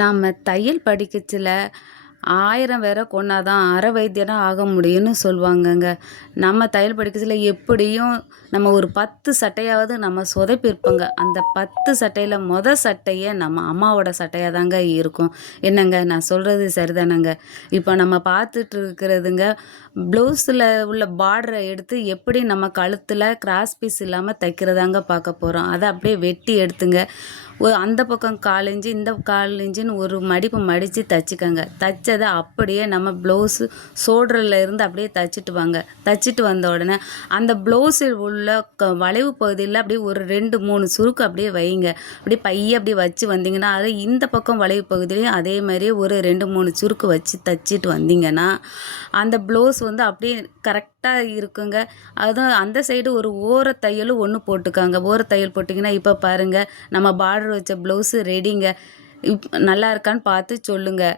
நாம தையல் படிக்கச்சுல 1000 பேர கொன்னா தான் அரை வைத்தியனா ஆக முடியும்னு சொல்லுவாங்கங்க. நம்ம தையல் படிக்கச்சுல எப்படியும் நம்ம ஒரு 10 சட்டையாவது நம்ம சொதப்பியிருப்போங்க. அந்த 10 சட்டையில சட்டையே நம்ம அம்மாவோட சட்டையா தாங்க இருக்கும். என்னங்க நான் சொல்றது சரிதானங்க? இப்போ நம்ம பார்த்துட்டு இருக்கிறதுங்க, ப்ளவுஸில் உள்ள பார்டர எடுத்து எப்படி நம்ம கழுத்துல கிராஸ் பீஸ் இல்லாம தைக்கிறதாங்க பார்க்க போறோம். அத அப்படியே வெட்டி எடுத்துங்க. அந்த பக்கம் 1/4 இன்ச்சு, இந்த 1/4 இன்ச்சுன்னு ஒரு மடிப்பு மடித்து தச்சுக்கங்க. தச்சதை அப்படியே நம்ம ப்ளவுஸு ஷோல்டரில் இருந்து அப்படியே தச்சுட்டு வாங்க. தச்சுட்டு வந்த உடனே அந்த ப்ளவுஸில் உள்ள வளைவு பகுதியில் அப்படியே ஒரு 2, 3 சுருக்கு அப்படியே வைங்க. அப்படியே பைய அப்படியே வச்சு வந்தீங்கன்னா, அது இந்த பக்கம் வளைவு பகுதியிலையும் அதே மாதிரியே ஒரு 2, 3 சுருக்கு வச்சு தச்சுட்டு வந்தீங்கன்னா, அந்த ப்ளவுஸ் வந்து அப்படியே கரெக்டாக இருக்குங்க. அதுவும் அந்த சைடு ஒரு ஓர தையலும் ஒன்று போட்டுக்காங்க. ஓர தையல் போட்டிங்கன்னா, இப்போ பாருங்கள் நம்ம பார்டர் வச்ச ப்ளவுஸு ரெடிங்க. நல்லா இருக்கான்னு பார்த்து சொல்லுங்கள்.